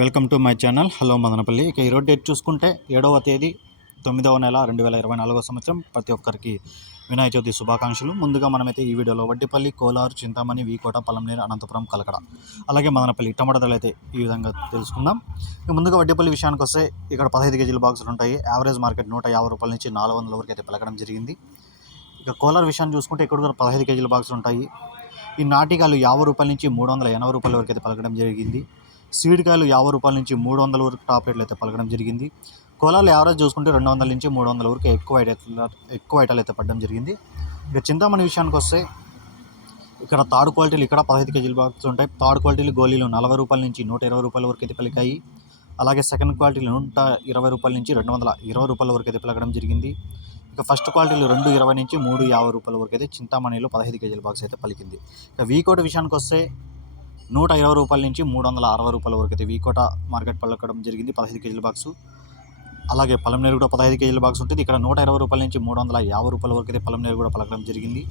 Welcome to my channel. Hello Madanapalle. ఇక ఈరోజు date చూసుకుంటే ఏడవ తేదీ తొమ్మిదవ నెల రెండు వేల ఇరవై నాలుగవ సంవత్సరం. ప్రతి ఒక్కరికి వినాయక చవితి శుభాకాంక్షలు. ముందుగా మనమైతే ఈ వీడియోలో వడ్డిపల్లి కోలారు చింతామణి వీకోట పలంనేరు అనంతపురం కలకడ. అలాగే మదనపల్లి టమాటా ధరలు అయితే ఈ విధంగా తెలుసుకుందాం. ఇక ముందుగా వడ్డిపల్లి విషయానికి వస్తే ఇక్కడ పదహైదు కేజీల బాక్సులు ఉంటాయి. యావరేజ్ మార్కెట్ నూట యాభై రూపాయల నుంచి నాలుగు వందల వరకు అయితే పలకడం జరిగింది. ఇక కోలార్ విషయాన్ని చూసుకుంటే ఇక్కడ కూడా పదహైదు కేజీల బాక్సులు ఉంటాయి. ఈ నాటికాలు యాభై రూపాయల నుంచి మూడు వందల ఎనభై రూపాయల వరకు అయితే పలకడం జరిగింది. సీడ్ కాయలు యాభై రూపాయల నుంచి మూడు వందల వరకు టాప్ రేట్లు అయితే పలకడం జరిగింది. కోలాలు యావరేజ్ చూసుకుంటే రెండు వందల నుంచి మూడు వందల వరకు ఎక్కువ ఎక్కువ ఐటాలు అయితే పడడం జరిగింది. ఇక చింతామణి విషయానికి వస్తే ఇక్కడ థర్డ్ క్వాలిటీలు ఇక్కడ పదహైదు కేజీల బాక్స్ ఉంటాయి. థర్డ్ క్వాలిటీలు గోళీలు నలభై రూపాయల నుంచి నూట ఇరవై రూపాయల వరకు అయితే పలికాయి. అలాగే సెకండ్ క్వాలిటీలు నూట ఇరవై రూపాయల నుంచి రెండు వందల ఇరవై రూపాయల వరకు అయితే పలకడం జరిగింది. ఇక ఫస్ట్ క్వాలిటీలు రెండు ఇరవై నుంచి మూడు యాభై రూపాయల వరకు అయితే చింతామణిలో పదహైదు కేజీల బాక్స్ అయితే పలికింది. ఇక వీకోట విషయానికి వస్తే నూట ఇరవై రూపాయల నుంచి మూడు వందల అరవై రూపాయల వరకు అయితే వీకోట మార్కెట్ పలకడం జరిగింది. పదహైదు కేజీల బాక్సు. అలాగే పలంనేరు కూడా పదహైదు కేజీల బాక్స్ ఉంటుంది. ఇక్కడ నూట ఇరవై రూపాయల నుంచి మూడు వందల యాభై రూపాయల వరకు అయితే పలంనేరు కూడా పలకడం జరిగింది.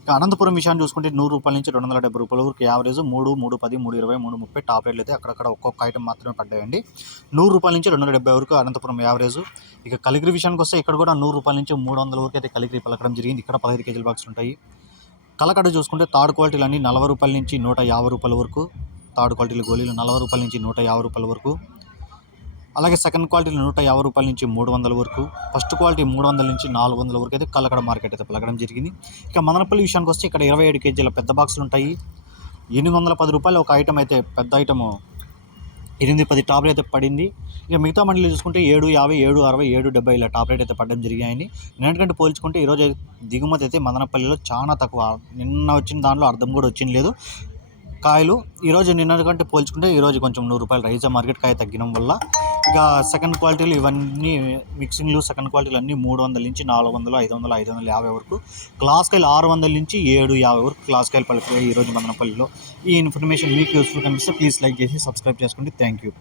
ఇక అనంతపురం విషయాన్ని చూసుకుంటే నూరు రూపాయల నుంచి రెండు వందల డెబ్బై రూపాయల వరకు యావరేజ్ మూడు మూడు పది మూడు ఇరవై మూడు ముప్పై టాప్ రేట్లు అయితే అక్కడక్కడ ఒక్కొక్క ఐటమ్ మాత్రమే పడ్డాయండి. నూరు రూపాయల నుంచి రెండు వందల డెబ్బై వరకు అనంతపురం యావరేజ్. ఇక కలిగిరి విషయానికి వస్తే ఇక్కడ కూడా నూరు రూపాయల నుంచి మూడు వందల వరకు అయితే కలిగిరి పలకడం జరిగింది. ఇక్కడ పదహైదు కేజీల బాక్స్ ఉంటాయి. కలకడ చూసుకుంటే థర్డ్ క్వాలిటీలు అన్నీ నలభై రూపాయల నుంచి నూట యాభై రూపాయల వరకు. థర్డ్ క్వాలిటీల గోళీలు నలభై రూపాయల నుంచి నూట యాభై రూపాయల వరకు. అలాగే సెకండ్ క్వాలిటీలు నూట యాభై రూపాయల నుంచి మూడు వందల వరకు. ఫస్ట్ క్వాలిటీ మూడు వందల నుంచి నాలుగు వందల వరకు అయితే కలకడ మార్కెట్ అయితే పలకడం జరిగింది. ఇక మదనపల్లి విషయానికి వస్తే ఇక్కడ ఇరవై ఏడు కేజీల పెద్ద బాక్సులు ఉంటాయి. ఎనిమిది వందల పది రూపాయలు ఒక ఐటమ్ అయితే పెద్ద ఐటము ఎనిమిది పది టాప్ రేట్ అయితే పడింది. ఇక మిగతా మండలి చూసుకుంటే ఏడు యాభై ఏడు అరవై ఏడు డెబ్బై ఇలా టాప్ రేట్ అయితే పడడం జరిగాయని నిన్నటికంటే పోల్చుకుంటే ఈరోజు దిగుమతి అయితే మదనపల్లిలో చాలా తక్కువ. నిన్న వచ్చిన దాంట్లో అర్థం కూడా వచ్చింది లేదు. కాయలు ఈరోజు నిన్నటికంటే పోల్చుకుంటే ఈరోజు కొంచెం నూరు రూపాయలు రైజా మార్కెట్ కాయ తగ్గడం వల్ల ఇక సెకండ్ క్వాలిటీలు ఇవన్నీ మిక్సింగ్లు సెకండ్ క్వాలిటీలు అన్నీ మూడు వందల నుంచి నాలుగు వందలు ఐదు వందలు ఐదు వందల యాభై వరకు. క్లాస్కాయలు ఆరు వందల నుంచి ఏడు యాభై వరకు క్లాస్కాయలు కాయలు ఈరోజు మదనపల్లిలో. ఈ ఇన్ఫర్మేషన్ మీకు యూస్ఫుల్ కనిపిస్తే ప్లీజ్ లైక్ చేసి సబ్స్క్రైబ్ చేసుకోండి. Thank you